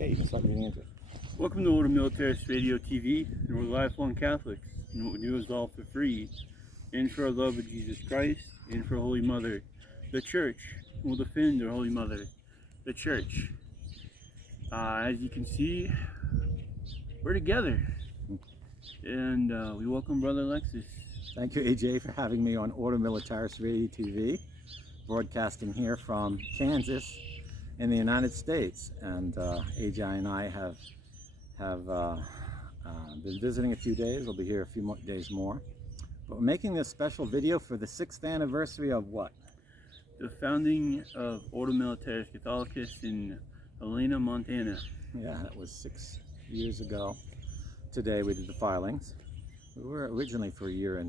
Okay, you can start reading into it. Welcome to Ordo Militaris Radio TV, and we're lifelong Catholics, and what we do is all for free, and for our love of Jesus Christ, and for Holy Mother, the Church. We'll defend our Holy Mother, the Church. As you can see, we're together, and we welcome Brother Alexis. Thank you, AJ, for having me on Ordo Militaris Radio TV, broadcasting here from Kansas in the United States. And AJ and I have been visiting a few days. We'll be here a few days more. But we're making this special video for the 6th anniversary of what? The founding of Ordo Militaris Catholicus in Helena, Montana. Yeah, that was 6 years ago. Today we did the filings. We were originally for a year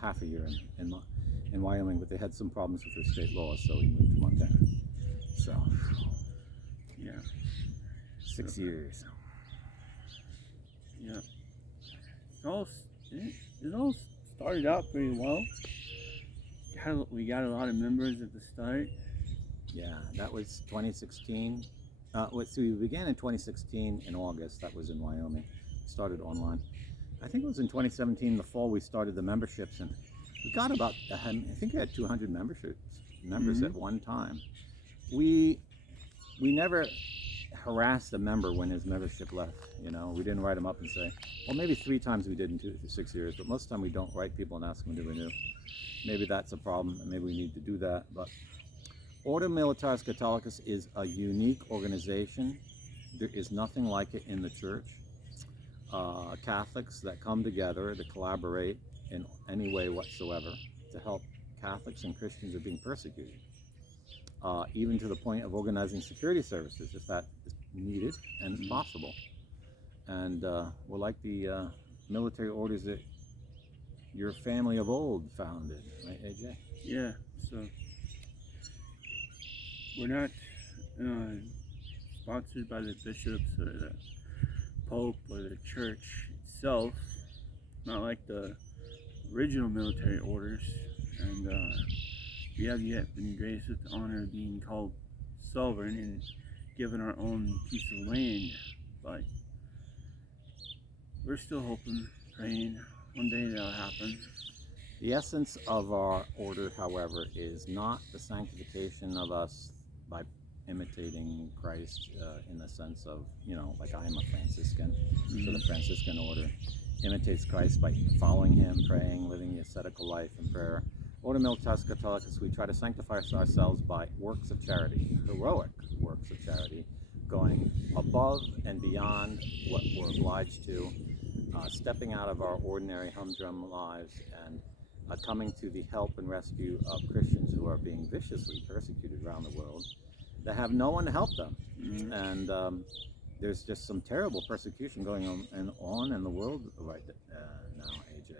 half a year in Wyoming, but they had some problems with their state laws, so we moved to Montana. So, yeah, 6 years. Yeah, it all started out pretty well. We got a lot of members at the start. Yeah, that was 2016. So we began in 2016 in August. That was in Wyoming. We started online. I think it was in 2017, the fall, we started the memberships, and we got about, I think we had 200 members at one time. We never harassed a member when his membership left. You know, we didn't write him up and say, well, maybe 3 times we did in 6 years, but most of the time we don't write people and ask them to renew. Maybe that's a problem, and maybe we need to do that. But Ordo Militaris Catholicus is a unique organization. There is nothing like it in the church. Catholics that come together to collaborate in any way whatsoever to help Catholics and Christians who are being persecuted, even to the point of organizing security services if that is needed and possible. And we're like the military orders that your family of old founded, right, AJ? Yeah, so we're not sponsored by the bishops or the Pope or the church itself, not like the original military orders, and we have yet been graced with the honor of being called sovereign and given our own piece of land, but we're still hoping, praying, one day that'll happen. The essence of our order, however, is not the sanctification of us by imitating Christ in the sense of, you know, like I am a Franciscan, so the Franciscan order imitates Christ by following him, praying, living the ascetical life in prayer. Ordo Militaris Catholicus, we try to sanctify ourselves by works of charity, heroic works of charity, going above and beyond what we're obliged to, stepping out of our ordinary humdrum lives and coming to the help and rescue of Christians who are being viciously persecuted around the world, that have no one to help them. And there's just some terrible persecution going on in the world right now, AJ.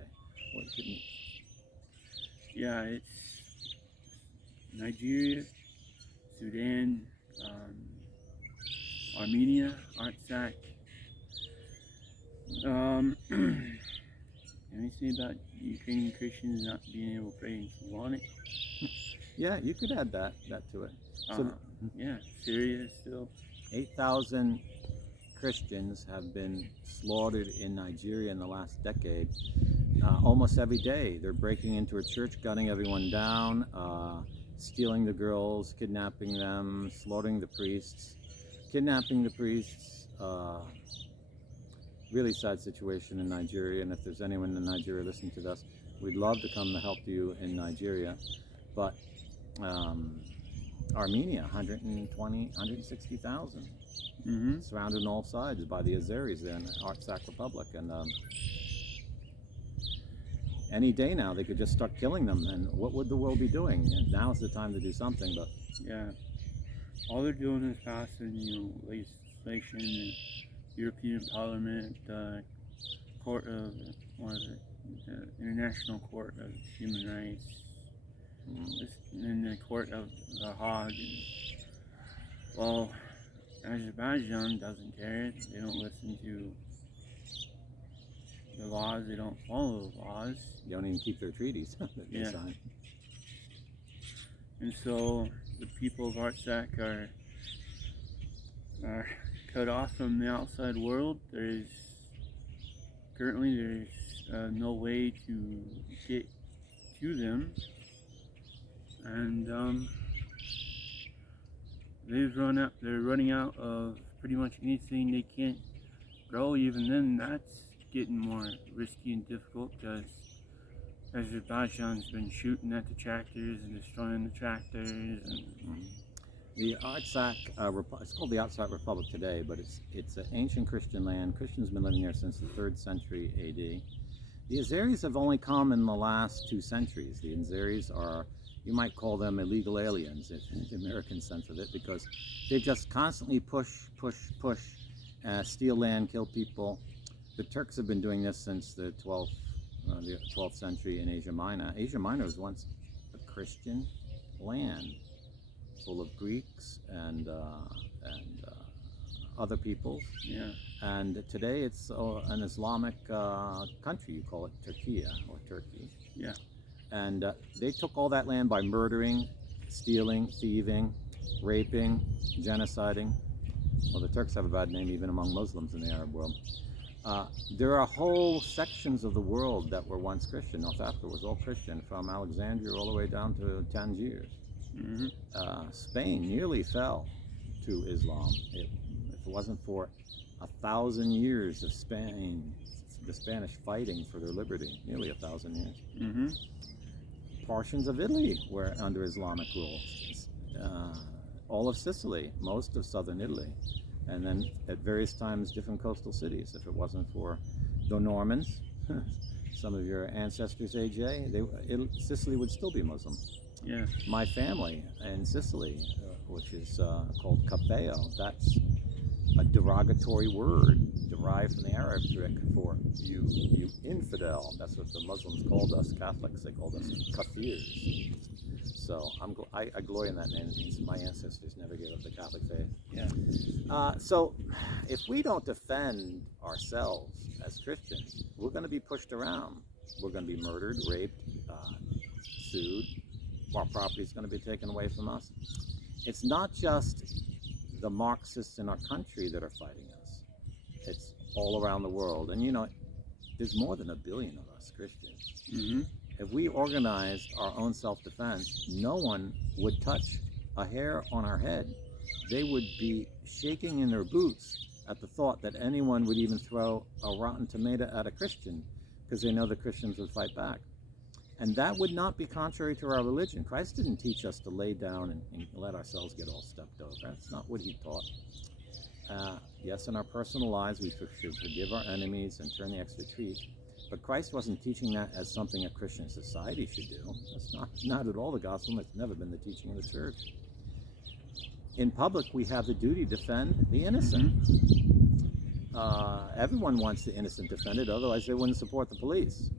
Yeah, it's Nigeria, Sudan, Armenia, Artsakh. Anything about Ukrainian Christians not being able to pray in Slavonic? Yeah, you could add that to it. So, yeah, Syria still. 8,000 Christians have been slaughtered in Nigeria in the last decade. Almost every day, they're breaking into a church, gunning everyone down, stealing the girls, kidnapping them, slaughtering the priests, kidnapping the priests. Really sad situation in Nigeria, and if there's anyone in Nigeria listening to this, we'd love to come to help you in Nigeria. But Armenia, 160,000, surrounded on all sides by the Azeris there in the Artsakh Republic, and any day now they could just start killing them, and what would the world be doing? And now's the time to do something. But yeah, all they're doing is passing, legislation, the European Parliament, Court of, International Court of Human Rights, and the Court of The Hague. Well, Azerbaijan doesn't care. They don't listen to the laws. They don't follow the laws. they don't even keep their treaties that they sign. And so the people of Artsakh are cut off from the outside world. Currently there's no way to get to them, and they're running out of pretty much anything they can't grow. Even then, that's getting more risky and difficult, because Azerbaijan's been shooting at the tractors and destroying the tractors. And The Artsakh, it's called the Artsakh Republic today, but it's an ancient Christian land. Christians have been living there since the 3rd century AD. The Azeris have only come in the last 2 centuries. The Azeris are, you might call them illegal aliens, in the American sense of it, because they just constantly push, steal land, kill people. The Turks have been doing this since the 12th century in Asia Minor. Asia Minor was once a Christian land, full of Greeks and other peoples. yeah, And today it's an Islamic country. You call it Turkey or Turkey. yeah, And they took all that land by murdering, stealing, thieving, raping, genociding. Well, the Turks have a bad name even among Muslims in the Arab world. There are whole sections of the world that were once Christian. North Africa was all Christian, from Alexandria all the way down to Tangiers. mm-hmm. Spain nearly fell to Islam. If it wasn't for 1,000 years of the Spanish fighting for their liberty, nearly 1,000 years. Mm-hmm. Portions of Italy were under Islamic rule. All of Sicily, most of southern Italy, and then at various times different coastal cities. If it wasn't for the Normans, some of your ancestors, AJ, Sicily would still be Muslim. Yeah. My family in Sicily, which is called Cafeo, that's a derogatory word derived from the Arabic for you infidel. That's what the Muslims called us, Catholics. They called us kafirs. So I glory in that name. It means my ancestors never gave up the Catholic faith. Yeah. So if we don't defend ourselves as Christians, we're going to be pushed around. We're going to be murdered, raped, sued. Our property is going to be taken away from us. It's not just the Marxists in our country that are fighting us. It's all around the world. And you know, there's more than 1 billion of us Christians. Mm-hmm. If we organized our own self-defense, no one would touch a hair on our head. They would be shaking in their boots at the thought that anyone would even throw a rotten tomato at a Christian, because they know the Christians would fight back. And that would not be contrary to our religion. Christ didn't teach us to lay down and let ourselves get all stepped over. That's not what he taught. Yes, in our personal lives, we should forgive our enemies and turn the extra cheek. But Christ wasn't teaching that as something a Christian society should do. That's not at all the gospel. It's never been the teaching of the church. In public, we have the duty to defend the innocent. Everyone wants the innocent defended, otherwise they wouldn't support the police.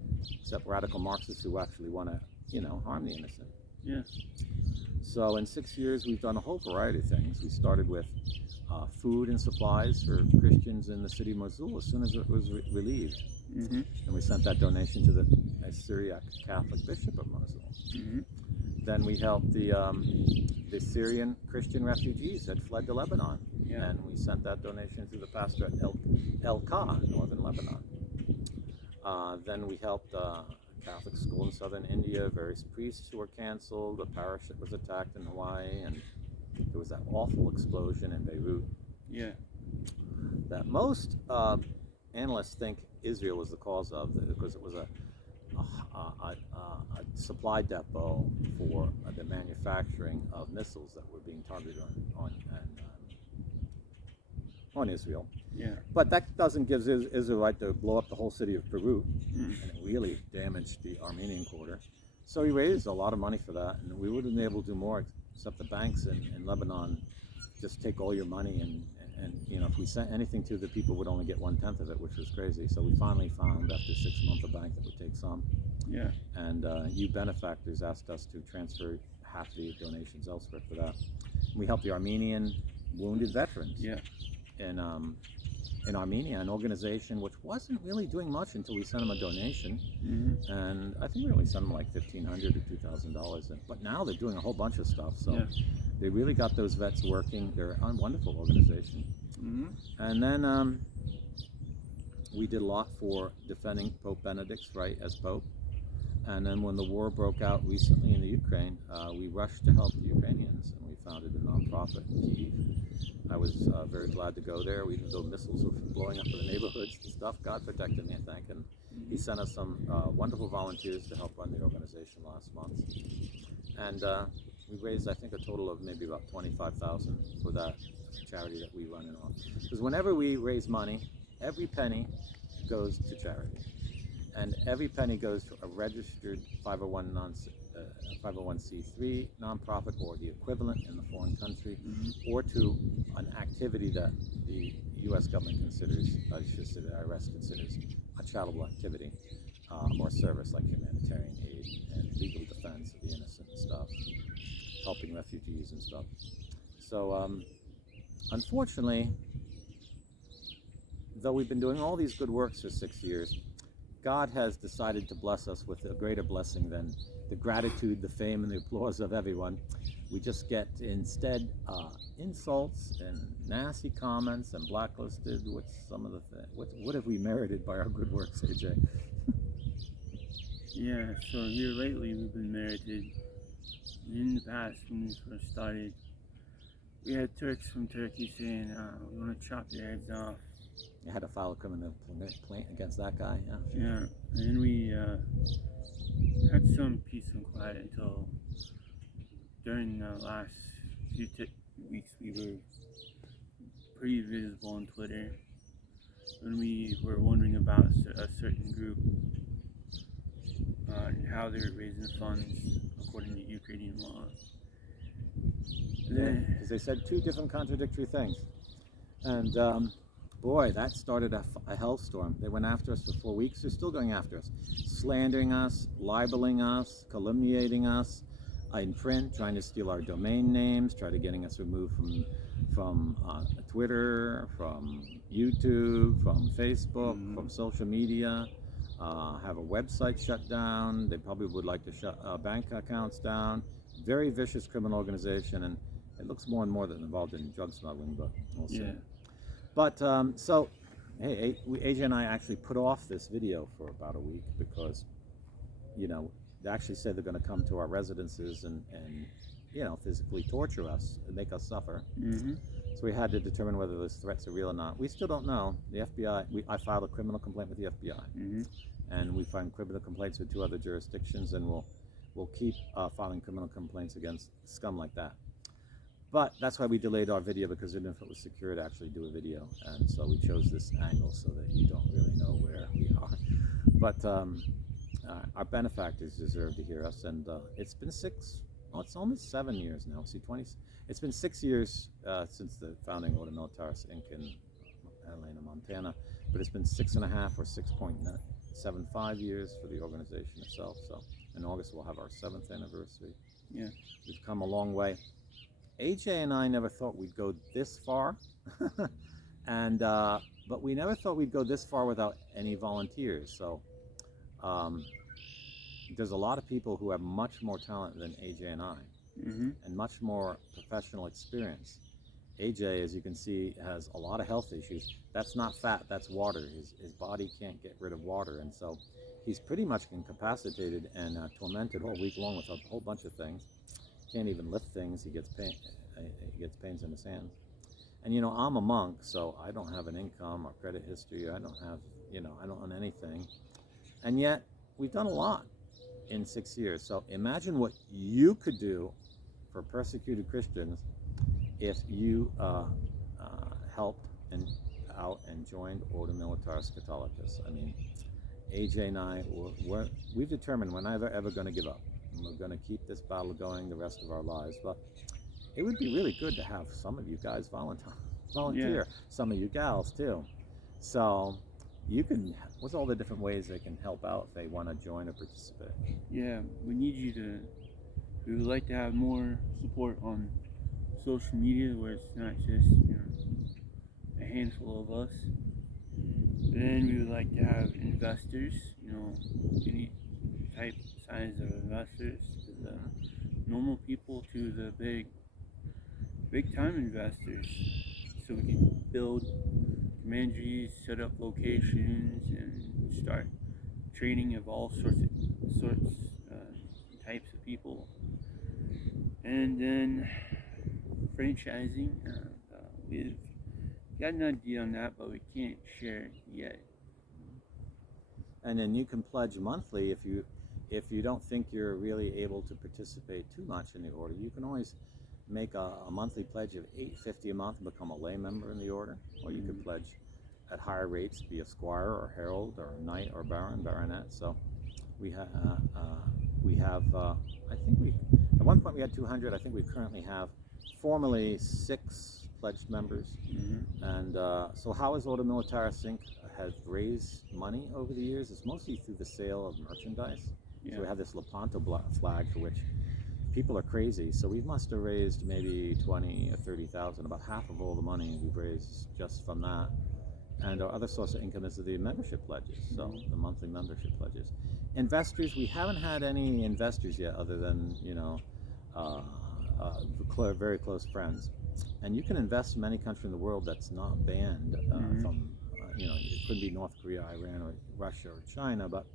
Except radical Marxists who actually want to, harm the innocent. Yeah. So in 6 years, we've done a whole variety of things. We started with food and supplies for Christians in the city of Mosul as soon as it was relieved. Mm-hmm. And we sent that donation to the Syriac Catholic Bishop of Mosul. Mm-hmm. Then we helped the Syrian Christian refugees that fled to Lebanon. Yeah. And we sent that donation to the pastor at El Ka, northern Lebanon. Then we helped a Catholic school in southern India, various priests who were canceled, a parish that was attacked in Hawaii, and there was that awful explosion in Beirut. Yeah. That most analysts think Israel was the cause of, because it was a supply depot for the manufacturing of missiles that were being targeted on Israel. Yeah. But that doesn't give Israel right to blow up the whole city of Beirut, and it really damaged the Armenian quarter. So he raised a lot of money for that, and we wouldn't be able to do more, except the banks in Lebanon just take all your money, and if we sent anything to the people, would only get 1/10 of it, which was crazy. So we finally found, after 6 months, a bank that would take some. Yeah. And you benefactors asked us to transfer half the donations elsewhere for that. We helped the Armenian wounded veterans. Yeah. In Armenia, an organization which wasn't really doing much until we sent them a donation. Mm-hmm. And I think we only sent them like $1,500 or $2,000. But now they're doing a whole bunch of stuff. So Yeah. they really got those vets working. They're a wonderful organization. Mm-hmm. And then we did a lot for defending Pope Benedict's right as Pope. And then when the war broke out recently in the Ukraine, we rushed to help the Ukrainians, and we founded a nonprofit in Kyiv. I was very glad to go there, even though missiles were blowing up in the neighborhoods and stuff. God protected me, I think, and He sent us some wonderful volunteers to help run the organization last month. And we raised, I think, a total of maybe about $25,000 for that charity that we run and all. Because whenever we raise money, every penny goes to charity. And every penny goes to a registered 501c3 nonprofit or the equivalent in the foreign country, or to an activity that the U.S. government considers, I should say the IRS considers, a charitable activity or service like humanitarian aid and legal defense of the innocent and stuff, helping refugees and stuff. So unfortunately, though we've been doing all these good works for 6 years, God has decided to bless us with a greater blessing than the gratitude, the fame, and the applause of everyone. We just get instead insults and nasty comments and blacklisted. What's some of the what have we merited by our good works, AJ? Yeah, so here lately we've been merited. In the past, when we first started, we had Turks from Turkey saying, we want to chop your heads off. You had to file a criminal complaint against that guy, yeah? Yeah, and then we had some peace and quiet until during the last few weeks we were pretty visible on Twitter when we were wondering about a certain group and how they were raising funds according to Ukrainian law. Because they said two different contradictory things. And boy, that started a hellstorm. They went after us for 4 weeks. They're still going after us, slandering us, libeling us, calumniating us in print, trying to steal our domain names, try to getting us removed from Twitter, from YouTube, from Facebook, from social media. Have a website shut down. They probably would like to shut bank accounts down. Very vicious criminal organization, and it looks more and more that involved in drug smuggling, but we'll see. Yeah. But so, hey, AJ and I actually put off this video for about a week because, you know, they actually said they're going to come to our residences and you know, physically torture us and make us suffer. So we had to determine whether those threats are real or not. We still don't know. The FBI, I filed a criminal complaint with the FBI, and we filed criminal complaints with 2 other jurisdictions, and we'll keep filing criminal complaints against scum like that. But that's why we delayed our video, because we didn't know if it was secure to actually do a video, and so we chose this angle so that you don't really know where we are. But our benefactors deserve to hear us, and it's been it's almost 7 years now. See, it's been 6 years since the founding Ordo Militaris Inc. in Helena, Montana, but it's been 6.5 or 6.75 years for the organization itself. So in August we'll have our 7th anniversary. Yeah, we've come a long way. AJ and I never thought we'd go this far, and but we never thought we'd go this far without any volunteers. So there's a lot of people who have much more talent than AJ and I, and much more professional experience. AJ, as you can see, has a lot of health issues. That's not fat, that's water. His body can't get rid of water, and so he's pretty much incapacitated and tormented all week long with a whole bunch of things. Can't even lift things. He gets pains in his hands. And you know, I'm a monk, so I don't have an income or credit history. I don't have, you know, I don't own anything. And yet we've done a lot in 6 years. So imagine what you could do for persecuted Christians if you helped out and joined Ordo Militaris Catholicus. I mean, AJ and I, we've determined we're never ever going to give up. And we're going to keep this battle going the rest of our lives. But it would be really good to have some of you guys volunteer, some of you gals too. So you can, what's all the different ways they can help out if they want to join or participate? Yeah, we need you to, we would like to have more support on social media where it's not just, you know, a handful of us. Then we would like to have investors, you know, any type size of investors, the normal people to the big time investors. so we can build communities, set up locations, and start training of all types of people. And then franchising, we've got an idea on that, but we can't share it yet. And then you can pledge monthly if you don't think you're really able to participate too much in the order. You can always make a monthly pledge of $8.50 a month and become a lay member in the order, or you could pledge at higher rates, be a squire or herald or knight or baron, baronet. So we have I think we at one point we had 200. I think we currently have formally 6 pledged members. And so how is Ordo Militaris Inc. has raised money over the years? It's mostly through the sale of merchandise. So we have this Lepanto flag for which people are crazy. So we must have raised maybe 20 or 30,000, about half of all the money we've raised just from that. And our other source of income is the membership pledges, so the monthly membership pledges. Investors, we haven't had any investors yet, other than very close friends. And you can invest in any country in the world that's not banned from, it could be North Korea, Iran, or Russia, or China, but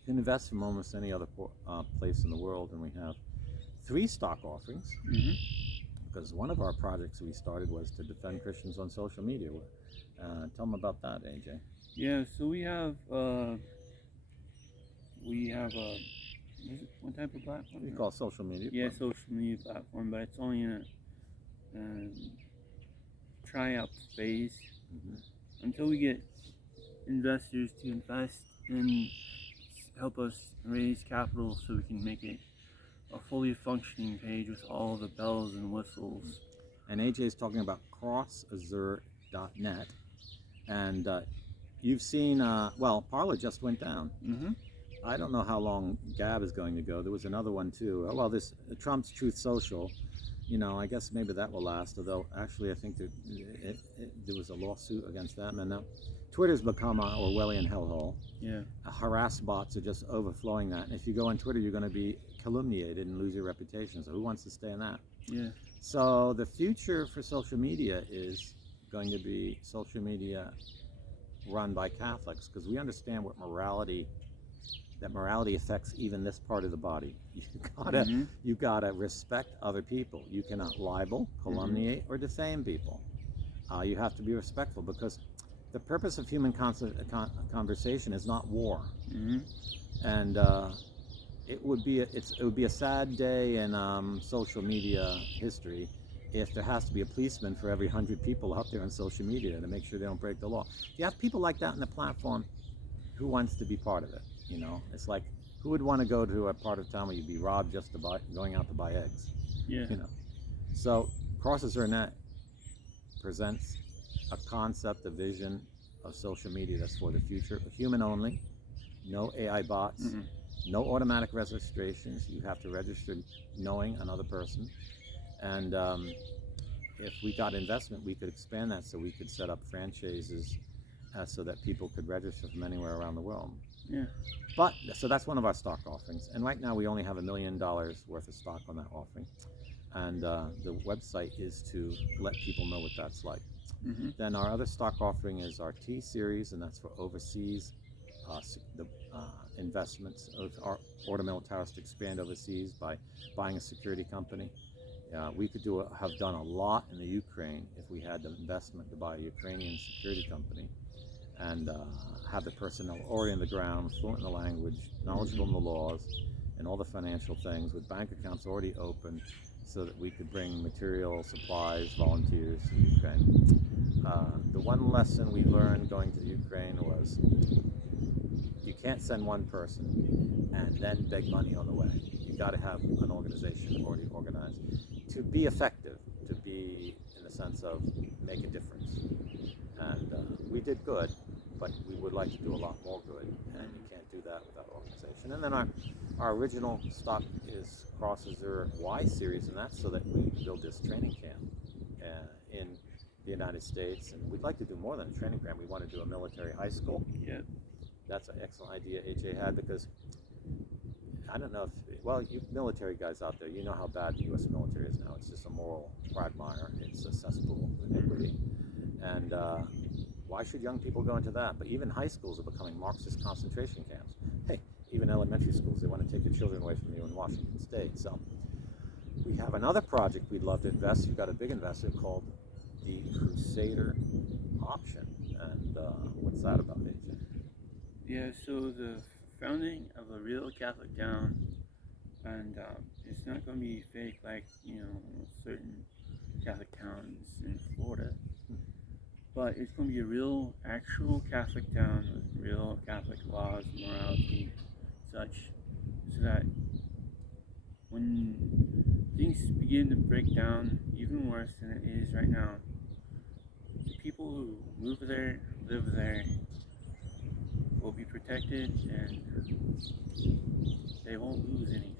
you can invest from almost any other place in the world. And we have 3 stock offerings, because one of our projects we started was to defend Christians on social media. Tell them about that, AJ. Yeah, so we have a what type of platform? We call it social media. Yeah, social media platform, but it's only in a tryout phase until we get investors to invest and help us raise capital so we can make it a fully functioning page with all the bells and whistles. And AJ is talking about crossazure.net. And you've seen, Parler just went down. I don't know how long Gab is going to go. There was another one too. Well, this Trump's Truth Social, I guess maybe that will last. Although actually, I think there was a lawsuit against them. And now Twitter's become an Orwellian hellhole. Yeah. Harass bots are just overflowing that. And if you go on Twitter, you're going to be calumniated and lose your reputation. So who wants to stay in that? Yeah. So the future for social media is going to be social media run by Catholics, because we understand that morality affects even this part of the body. You gotta respect other people. You cannot libel, calumniate, or defame people. You have to be respectful, because the purpose of human conversation is not war. And it would be a sad day in social media history if there has to be a policeman for every 100 people out there on social media to make sure they don't break the law. If you have people like that on the platform, who wants to be part of it? It's like, who would want to go to a part of town where you'd be robbed just going out to buy eggs? Yeah. So Crossazure.net presents a concept, a vision of social media that's for the future, human only, no AI bots, no automatic registrations. You have to register knowing another person. And if we got investment, we could expand that so we could set up franchises so that people could register from anywhere around the world. Yeah. So that's one of our stock offerings. And right now we only have $1 million worth of stock on that offering. And the website is to let people know what that's like. Then our other stock offering is our T series, and that's for overseas investments of our Ordo Militaris to expand overseas by buying a security company. We could have done a lot in the Ukraine if we had the investment to buy a Ukrainian security company and have the personnel already on the ground, fluent in the language, knowledgeable in the laws, and all the financial things, with bank accounts already open, so that we could bring material, supplies, volunteers to Ukraine. The one lesson we learned going to Ukraine was you can't send one person and then beg money on the way. You got to have an organization already organized to be effective, to be in the sense of make a difference. And we did good, but we would like to do a lot more good, and you can't do that without organization. And then our original stock is Crossazure Y series, and that's so that we build this training camp in the United States. And we'd like to do more than a training camp. We want to do a military high school. Yeah. That's an excellent idea AJ had, because I don't know if, well, you military guys out there, you know how bad the U.S. military is now. It's just a moral quagmire. It's a cesspool of iniquity. And why should young people go into that? But even high schools are becoming Marxist concentration camps. Hey, even elementary schools, they want to take your children away from you in Washington State. So we have another project we'd love to invest. You've got a big investor called the Crusader Option. And what's that about, AJ? Yeah, so the founding of a real Catholic town, and it's not going to be fake like, certain Catholic towns in Florida, but it's going to be a real, actual Catholic town with real Catholic laws, morality, such, so that when things begin to break down even worse than it is right now, the people who move there, live there, will be protected, and they won't lose anything.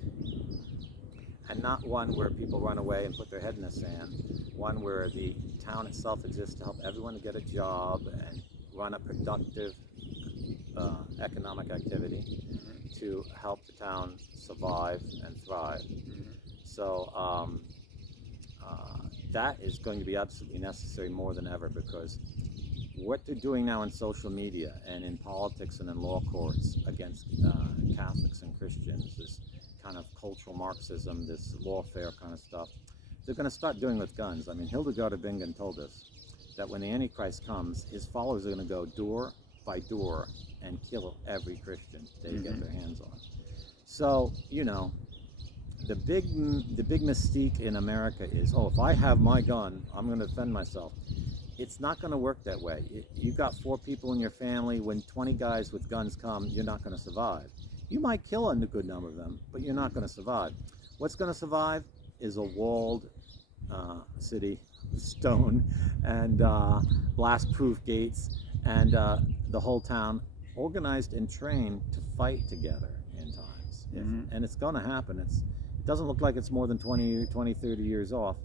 And not one where people run away and put their head in the sand. One where the town itself exists to help everyone to get a job and run a productive economic activity to help the town survive and thrive. So that is going to be absolutely necessary more than ever, because what they're doing now in social media and in politics and in law courts against Catholics and Christians, this kind of cultural Marxism, this lawfare kind of stuff, they're going to start doing with guns. I mean, Hildegard of Bingen told us that when the Antichrist comes, his followers are going to go door by door and kill every Christian they get their hands on. So, the big mystique in America is, oh, if I have my gun, I'm going to defend myself. It's not going to work that way. You've got 4 people in your family. When 20 guys with guns come, you're not going to survive. You might kill a good number of them, but you're not going to survive. What's going to survive is a walled city, stone, and blast-proof gates, and the whole town organized and trained to fight together in times. And it's going to happen. It doesn't look like it's more than 20, 30 years off.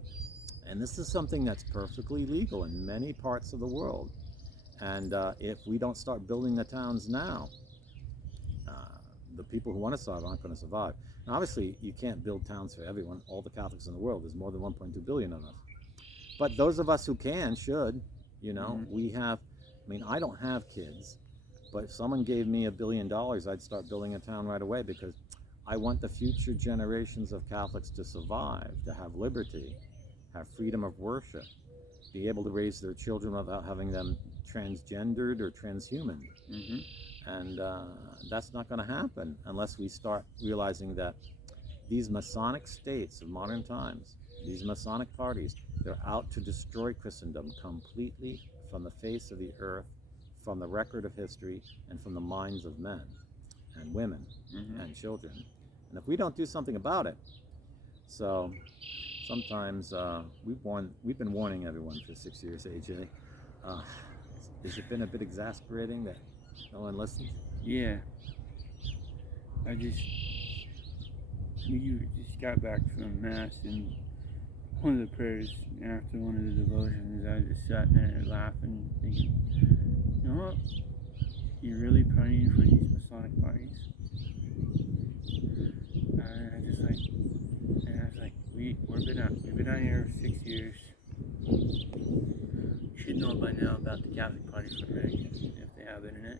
And this is something that's perfectly legal in many parts of the world. And if we don't start building the towns now, the people who want to survive aren't going to survive. Now, obviously, you can't build towns for everyone. All the Catholics in the world, there's more than 1.2 billion of us. But those of us who can should. We have, I don't have kids, but if someone gave me $1 billion, I'd start building a town right away, because I want the future generations of Catholics to survive, to have liberty, have freedom of worship, be able to raise their children without having them transgendered or transhuman. And that's not going to happen unless we start realizing that these Masonic states of modern times, these Masonic parties, they're out to destroy Christendom completely from the face of the earth, from the record of history, and from the minds of men and women and children. And if we don't do something about it, so sometimes we've been warning everyone for 6 years, AJ. Has it been a bit exasperating that no one listens? Yeah. We just got back from Mass, and one of the prayers after one of the devotions, I just sat there laughing, thinking, you know what? You're really praying for these Masonic parties? And I was like, we've been out here 6 years. You should know by now about the Catholic Party for Americans, if they have internet.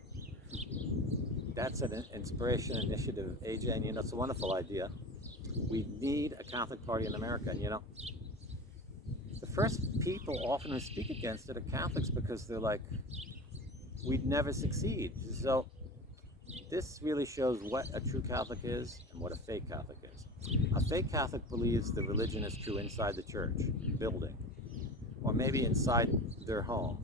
That's an inspiration initiative, AJ, and it's a wonderful idea. We need a Catholic Party in America, and the first people often who speak against it are Catholics, because they're like, we'd never succeed. So this really shows what a true Catholic is and what a fake Catholic is. A fake Catholic believes the religion is true inside the church building, or maybe inside their home.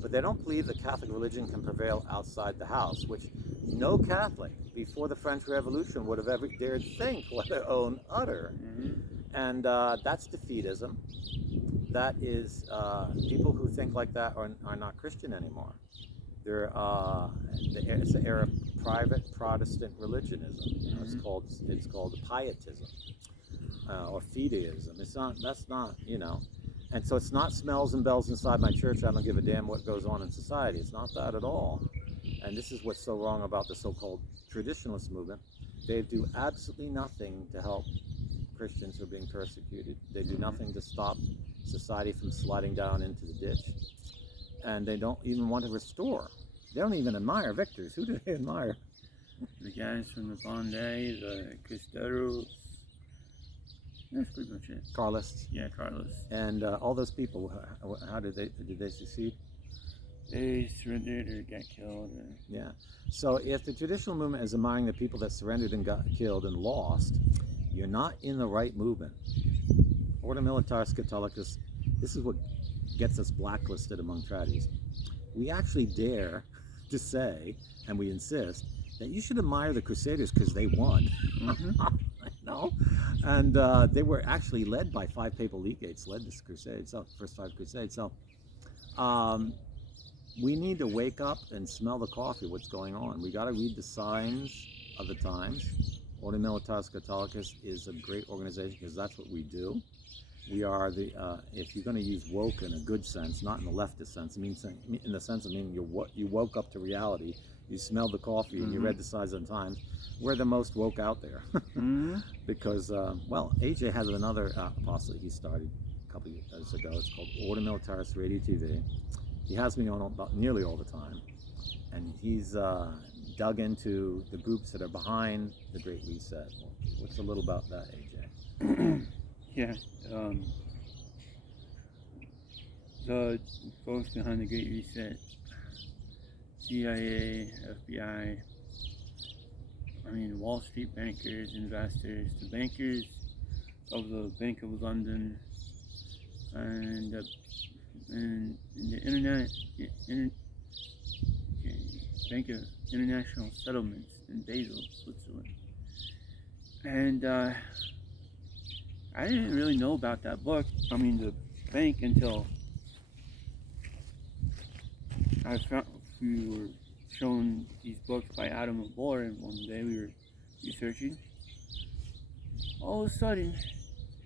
But they don't believe the Catholic religion can prevail outside the house, which no Catholic before the French Revolution would have ever dared think, let alone utter. And that's defeatism. That is, people who think like that are not Christian anymore. It's the era of private Protestant religionism. It's called pietism or fideism. That's not. And so it's not smells and bells inside my church. I don't give a damn what goes on in society. It's not that at all. And this is what's so wrong about the so-called traditionalist movement. They do absolutely nothing to help Christians who are being persecuted. They do nothing to stop society from sliding down into the ditch. And they don't even want to restore. They don't even admire victors. Who do they admire? The guys from the Bondi, the Cristeros. That's pretty much it. Carlists. Yeah, Carlos. And all those people, how did they succeed? They surrendered or got killed. Yeah. So if the traditional movement is admiring the people that surrendered and got killed and lost, you're not in the right movement. Ordo Militaris Inc, this is what gets us blacklisted among tradies. We actually dare to say, and we insist, that you should admire the Crusaders because they won. No? And they were actually led by 5 papal legates, led this crusade, so first 5 crusades. So we need to wake up and smell the coffee, what's going on. We got to read the signs of the times. Ordo Militaris Inc is a great organization because that's what we do. We are the, if you're going to use woke in a good sense, not in the leftist sense, it means in the sense of meaning you woke up to reality, you smelled the coffee and you read the signs of the times. We're the most woke out there. Because, well, AJ has another apostolate he started a couple years ago. It's called Ordo Militaris Radio TV. He has me on about nearly all the time. And he's dug into the groups that are behind the Great Reset. What's a little about that, AJ? Yeah, the folks behind the Great Reset, CIA, FBI, I mean Wall Street bankers, investors, the bankers of the Bank of London, and the Bank of International Settlements in Basel, Switzerland. And I didn't really know about that book, the bank, until we were shown these books by Adam and Bohr, and one day we were researching. All of a sudden,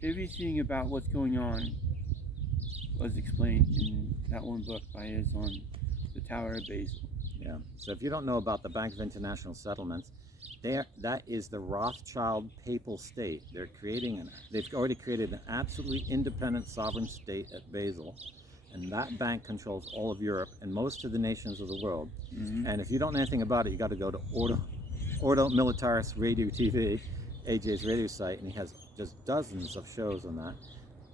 everything about what's going on was explained in that one book by his on the Tower of Basel. Yeah, so if you don't know about the Bank of International Settlements, that is the Rothschild papal state. They've already created an absolutely independent sovereign state at Basel, and that bank controls all of Europe and most of the nations of the world. And if you don't know anything about it, you got to go to Ordo Militaris Radio TV, AJ's radio site, and he has just dozens of shows on that,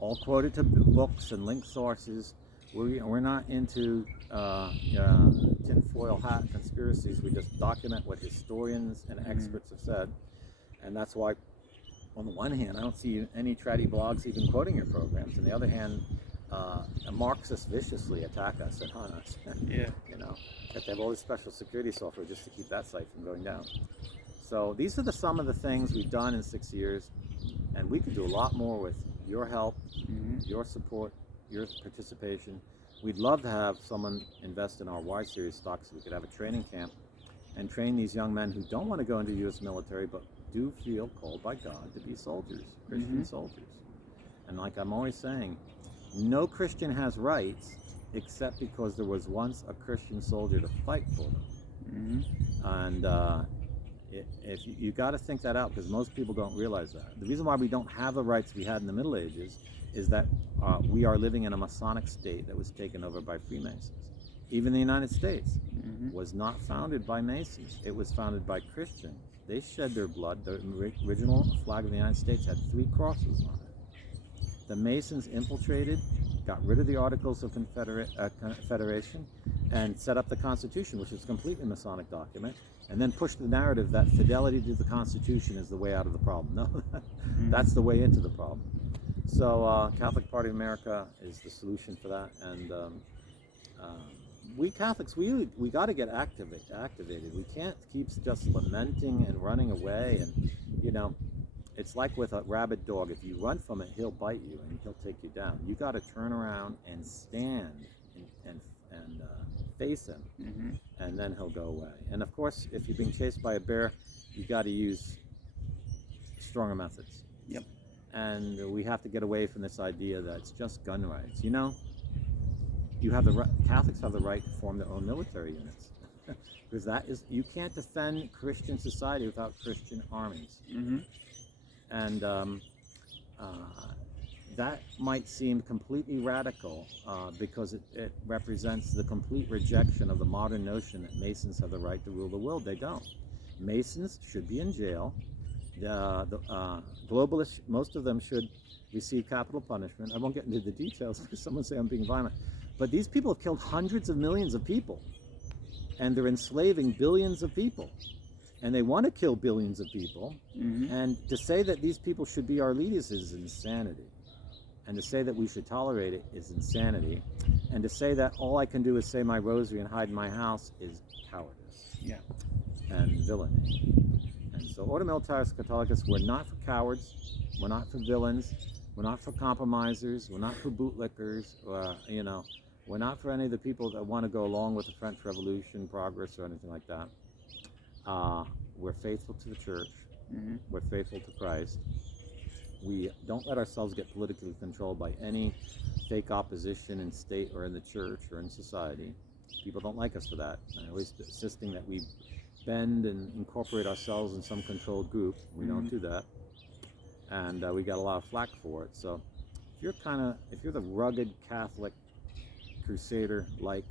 all quoted to books and linked sources. We're not into tinfoil hat conspiracies. We just document what historians and experts have said. And that's why, on the one hand, I don't see any traddy blogs even quoting your programs. On the other hand, Marxists viciously attack us and hunt us. Yeah. They have all this special security software just to keep that site from going down. So these are some of the things we've done in 6 years. And we could do a lot more with your help, your support, your participation. We'd love to have someone invest in our Y Series stocks so we could have a training camp and train these young men who don't want to go into the U.S. military but do feel called by God to be soldiers, Christian soldiers. And like I'm always saying, no Christian has rights except because there was once a Christian soldier to fight for them. And if you got to think that out, because most people don't realize that. The reason why we don't have the rights we had in the Middle Ages is that we are living in a Masonic state that was taken over by Freemasons. Even the United States was not founded by Masons. It was founded by Christians. They shed their blood. The original flag of the United States had 3 crosses on it. The Masons infiltrated, got rid of the Articles of Confederation, and set up the Constitution, which is a completely Masonic document, and then pushed the narrative that fidelity to the Constitution is the way out of the problem. No, that's the way into the problem. So Catholic Party of America is the solution for that, and we Catholics, we got to get activated. We can't keep just lamenting and running away, and it's like with a rabid dog. If you run from it, he'll bite you and he'll take you down. You got to turn around and stand and face him, and then he'll go away. And of course, if you're being chased by a bear, you got to use stronger methods. Yep. And we have to get away from this idea that it's just gun rights. Catholics have the right to form their own military units. because that is, you can't defend Christian society without Christian armies. Mm-hmm. And that might seem completely radical because it represents the complete rejection of the modern notion that Masons have the right to rule the world. They don't. Masons should be in jail. The globalists, most of them should receive capital punishment. I won't get into the details because someone say I'm being violent. But these people have killed hundreds of millions of people, and they're enslaving billions of people. And they want to kill billions of people. Mm-hmm. And to say that these people should be our leaders is insanity. And to say that we should tolerate it is insanity. And to say that all I can do is say my rosary and hide in my house is cowardice. Yeah. And villainy. And so Ordo Militaris Catholicus, we're not for cowards, we're not for villains, we're not for compromisers, we're not for bootlickers, we're not for any of the people that want to go along with the French Revolution, progress, or anything like that. We're faithful to the church, Mm-hmm. we're faithful to Christ. We don't let ourselves get politically controlled by any fake opposition in state or in the church or in society. People don't like us for that, at least insisting that we bend and incorporate ourselves in some controlled group. We don't do that, and we got a lot of flack for it. So if you're the rugged Catholic crusader like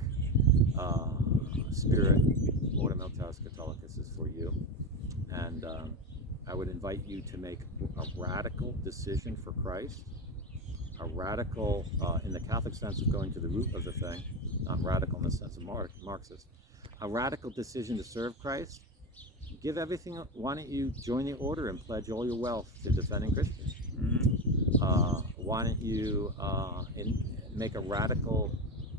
spirit, Ordo Militaris Catholicus is for you. And I would invite you to make a radical decision for Christ, a radical in the Catholic sense of going to the root of the thing, not radical in the sense of Marxist, a radical decision to serve Christ. Give everything up. Why don't you join the order and pledge all your wealth to defending Christians? Mm-hmm. Why don't you make a radical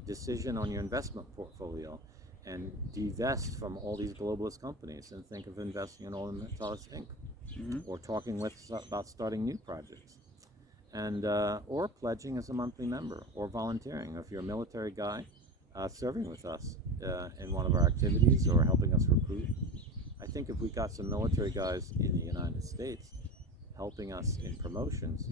decision on your investment portfolio and divest from all these globalist companies and think of investing in Ordo Militaris Inc. Mm-hmm. or talking about starting new projects, and or pledging as a monthly member or volunteering. If you're a military guy, serving with us in one of our activities or helping us recruit. I think if we got some military guys in the United States helping us in promotions,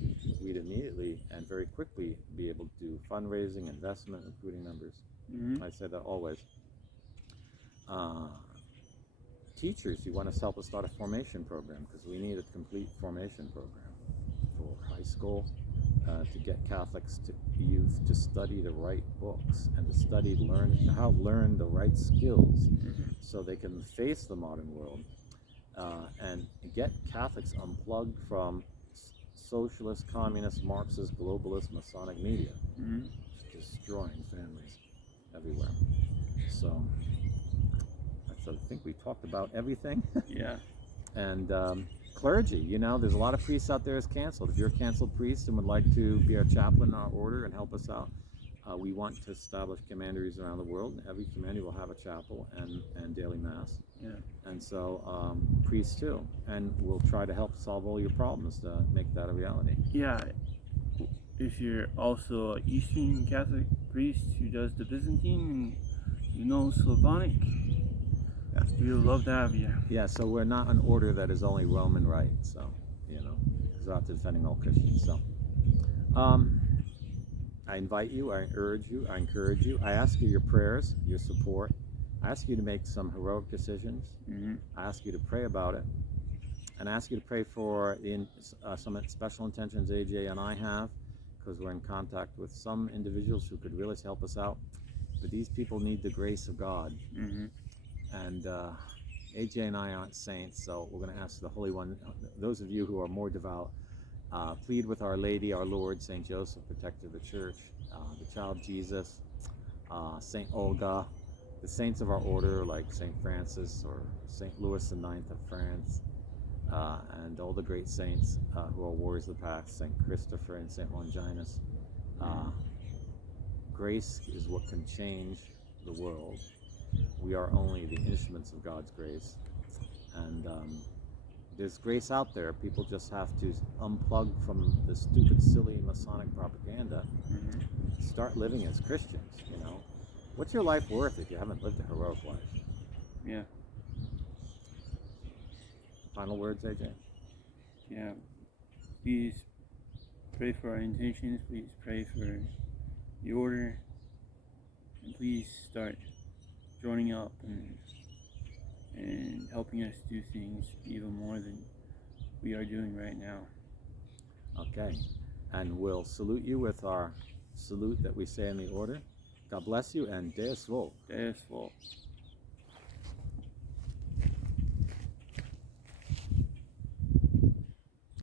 we'd immediately and very quickly be able to do fundraising, investment, recruiting members. Mm-hmm. I say that always. Teachers, you want to help us start a formation program because we need a complete formation program for high school to get Catholics youth to study the right books and to learn the right skills so they can face the modern world and get Catholics unplugged from socialist, communist, Marxist, globalist, Masonic media, destroying families everywhere. So I think we talked about everything. Yeah. And clergy, there's a lot of priests out there that's canceled. If you're a canceled priest and would like to be our chaplain in our order and help us out, we want to establish commanderies around the world. Every commandery will have a chapel and daily mass. Yeah. And so priests too. And we'll try to help solve all your problems to make that a reality. Yeah. If you're also an Eastern Catholic priest who does the Byzantine and Slavonic, we would love to have you. Yeah, so we're not an order that is only Roman Rite, so, because we're out defending all Christians. So, I invite you, I urge you, I encourage you. I ask you your prayers, your support. I ask you to make some heroic decisions. Mm-hmm. I ask you to pray about it. And I ask you to pray for some special intentions AJ and I have, because we're in contact with some individuals who could really help us out. But these people need the grace of God. Mm-hmm. And AJ and I aren't saints, so we're going to ask the Holy One, those of you who are more devout, plead with Our Lady, our Lord, St. Joseph, protector of the Church, the Child Jesus, St. Olga, the saints of our order like St. Francis or St. Louis IX of France, and all the great saints who are warriors of the past, St. Christopher and St. Longinus. Grace is what can change the world. We are only the instruments of God's grace, and there's grace out there. People just have to unplug from the stupid, silly Masonic propaganda. Start living as Christians. What's your life worth if you haven't lived a heroic life? Yeah. Final words, AJ? Yeah. Please pray for our intentions. Please pray for the order, and please start joining up and helping us do things even more than we are doing right now. Okay. And we'll salute you with our salute that we say in the order. God bless you, and Deus Vult. Deus Vult.